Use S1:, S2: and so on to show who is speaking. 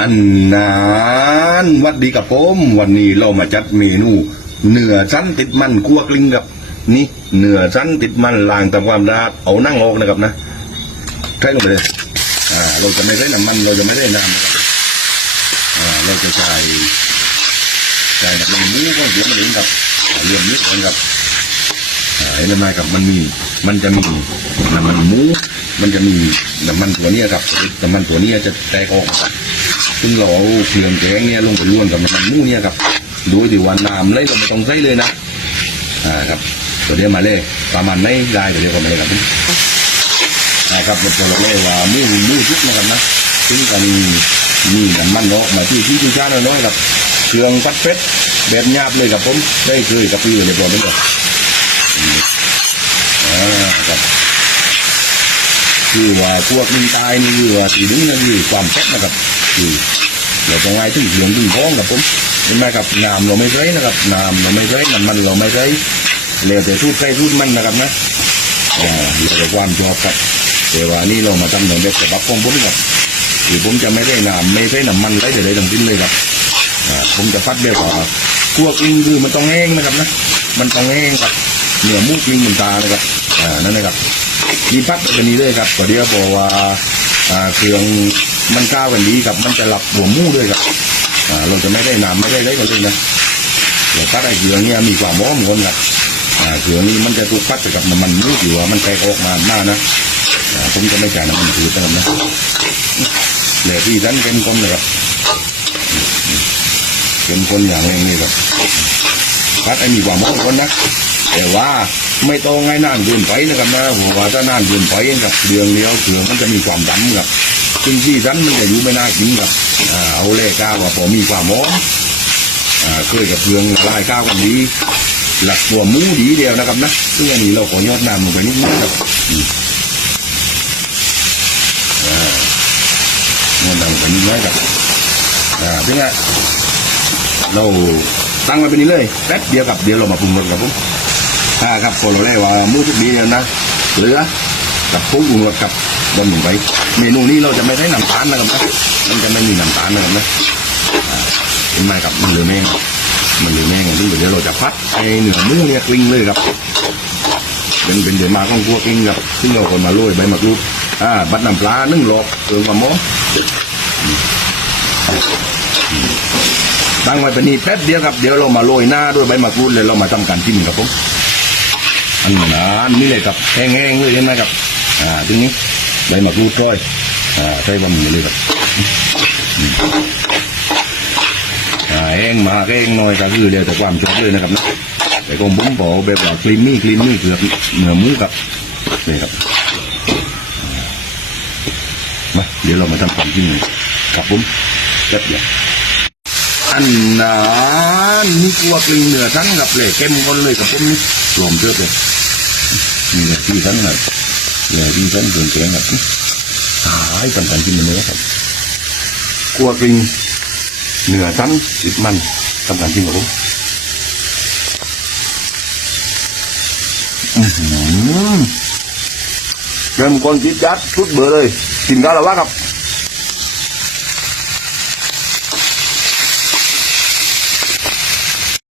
S1: อันนานวัดดีกับผมวันนี้เรามาจัดเมนูเนื้อชั้นติดมันคั่วกลิ้งกับ นี่เนื้อชั้นติดมันล้างทำความสะอาดเอานั่งออกนะครับนะใช้ลงไปเลยอ่าเราจะไม่ใช้น้ำมันเราจะไม่ได้น้ำนะครับอ่าเราจะใช้ใช้แบบลงมือก็เสียมันเองครับเรื่องนี้ก่อนครับอ่าเห็นไหมครับมันมี มันจะมีน้ำมันหมู มันจะมีน้ำมันตัวเนี้ครับน้ำมันตัวเนี้จะแตกออกครับ ซึ่งเราเอาเครื่องแกงเนี่ยลงไปล้วนกับมันหมูเนี่ยครับโดยที่วันน้ำเลยเราไม่ต้องใส่เลยนะอ่าครับตัวเดียวมาเลยประมาณไม่ได้ตัวเดียวก็มาเลยครับนะครับมันจะเราเรียว่ามูหมูชุบนะครับนะซึ่งกันมีน้ำมันออกมาที่ที่ที่ชาติน้อยครับเครื่องพัดเพชรแบบหยาบเลยครับผมได้เคยกับพี่เรียบร้อยไปเลยอ่าครับ คือว่าพวกมินตายนี่คือว่าสีดึงนั่นคือความแซ่บนะครับคือเราต้องไล่ถึงเหลืองถึงท้องครับผมเห็นไหมครับน้ำเราไม่ใช้นะครับน้ำเราไม่ใช้น้ำมันเราไม่ใช้เหลวแต่สูตรใช้สูตรมันนะครับนะอ่าเราแต่ความชอบครับแต่ว่านี่เรามาทำหน่อยแบบฉบับของผมครับคือผมจะไม่ได้น้ำไม่ใช้น้ำมันไรเดี๋ยวเลยทั้งสิ้นเลยครับอ่าผมจะพัดแบบว่าพวกลิงคือมันต้องแห้งนะครับนะมันต้องแห้งครับเหนือมูกลิงมือนตาเลยครับอ่านั่นนะครับ มีพัดแบบนี้เลยครับก็เดี๋ยวบอกว่าเครื่องมันก้าวกันดีครับ มันจะหลับหัวมูด้วยครับเราจะไม่ได้น้ำไม่ได้เลยกันเลยนะเราตัดไอ้เกลือเนี่ยมีความหอมคนครับอ่าเกลือนี้มันจะถูกพัดไปกับน้ำมันมูกอยู่ว่ามันแตกออกมาหน้านะผมจะไม่ใส่น้ำมันพืชนะครับนะเหลือที่ดันเป็นคนเลยครับเป็นคนอย่างแรงนี่ครับพัดไอ้มีความหอมคนนะ แต่ว่าไม่ต้องให้นานเกินไปนะครับนะผมว่าถ้านานเกินไปกับเดืองเดียวเกลือมันจะมีความดำครับซึ่งที่ดันมันจะอยู่ไม่น่ากินครับเอาเลขก้าวว่าพอมีความหอมอ่าเคยกับเพืองละลายก้าวกันดีหลักตัวมูดีเดียวนะครับนะซึ่งอันนี้เราขอยอดน้ำลงไปนิดนึงครับอืมอ่ายอดน้ำไปนิดน้อยครับอ่าถึงอะเราตั้งไว้เป็นนี้เลยแป๊บเดียวกับเดี๋ยวเรามาปรุงรสครับผม อ่าครับพอเราได้ว่าหมูทุกดีเดียนะเหลือกับปรุงปรุงรสครับบนหนึ่งไปเมนูนี้เราจะไม่ใช้น้ำตาลนะครับนะมันจะไม่มีน้ำตาลนะครับนะเห็นไหมครับมันเหลือแม่งมันเหลือแม่งซึ่งเดี๋ยวเราจะพัดไอเหนือหมูเนี่ยกลิ้งเลยครับเป็นเป็นเดี๋ยวมาของพวกิ้งครับซึ่งเราคนมาโรยใบมะกรูดอ่าบัดน้ำปลานึ่งหลอกเติมมะม่วงตั้งไว้เป็นนี้แป๊บเดียวครับเดี๋ยวเรามาโรยหน้าด้วยใบมะกรูดเลยเรามาทำการจิ้มครับผม อันนั้นนี่เลยครับแห้งๆเลยเห็นไหมครับ อ่าทีนี้ใบมะกรูดก้อยอ่าใส่บะหมี่เลยครับอ่าแห้งมาแห้งน่อยก็คือเดียวแต่ความชอบเลยนะครับนะแต่ของผมบอกแบบว่าคลีนนี่คลีนนี่เกือบเหนือหมูกับนี่ครับมาเดี๋ยวเรามาทำความจริงครับผมแป๊บเดียว อันนั้นนี่กลัวกลิงเหนือทั้งกับเลยเข้มข้นเลยกับผมนี่รวมเยอะเลยนี่แหละที่ทั้งเลยเลยที่ทั้งเกินแกงครับหายทำการกินเลยนะครับกลัวกลิงเหนือชั้นติดมันทำการจริงกับผมเริ่มก้นจิตจัดชุดเบอร์เลยกินกันแล้ววะครับ